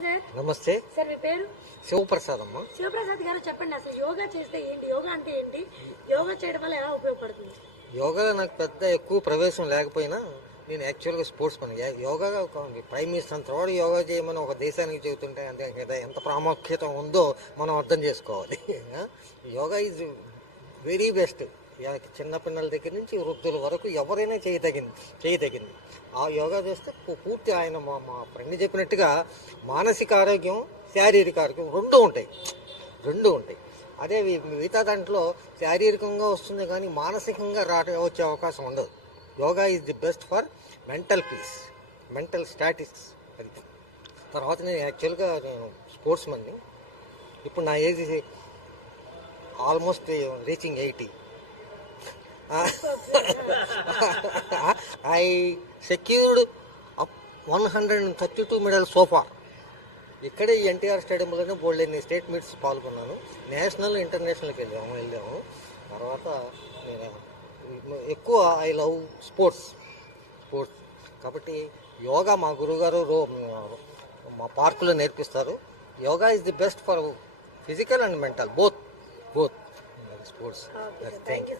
నమస్తే సార్, మీ పేరు? శివప్రసాద్ అమ్మ. శివప్రసాద్ గారు, చెప్పండి అసలు యోగా చేస్తే ఏంటి, యోగా అంటే ఏంటి, యోగా చేయడం వల్ల ఎలా ఉపయోగపడుతుంది? యోగా నాకు పెద్ద ఎక్కువ ప్రవేశం లేకపోయినా నేను యాక్చువల్గా స్పోర్ట్స్ పని యోగా ప్రైమ్ మినిస్టర్ అంత వాడు యోగా చేయమని ఒక దేశానికి చెబుతుంటే అంటే ఎంత ప్రాముఖ్యత ఉందో మనం అర్థం చేసుకోవాలి. Yoga is very best. చిన్నపిల్లల దగ్గర నుంచి వృద్ధుల వరకు ఎవరైనా చేయదగింది ఆ యోగా చేస్తే పూర్తి ఆయన మా ఫ్రెండ్ చెప్పినట్టుగా మానసిక ఆరోగ్యం శారీరక ఆరోగ్యం రెండు ఉంటాయి. అదే మిగతా దాంట్లో శారీరకంగా వస్తుంది కానీ మానసికంగా వచ్చే అవకాశం ఉండదు. Yoga is the best for mental peace, mental statics. అది తర్వాత నేను యాక్చువల్గా స్పోర్ట్స్ మన్ని. ఇప్పుడు నా age almost reaching 80. I secured up 132 medals so far. ఇక్కడే ఈ ఎన్టీఆర్ స్టేడియంలోనే బోల్డెన్ని స్టేట్ మీట్స్ పాల్గొన్నాను. నేషనల్ ఇంటర్నేషనల్కి వెళ్ళాము. తర్వాత నేను ఎక్కువ ఐ లవ్ స్పోర్ట్స్ కాబట్టి యోగా మా గురువుగారు మా పార్కులో నేర్పిస్తారు. Yoga is the best for physical and mental both sports. Thank you.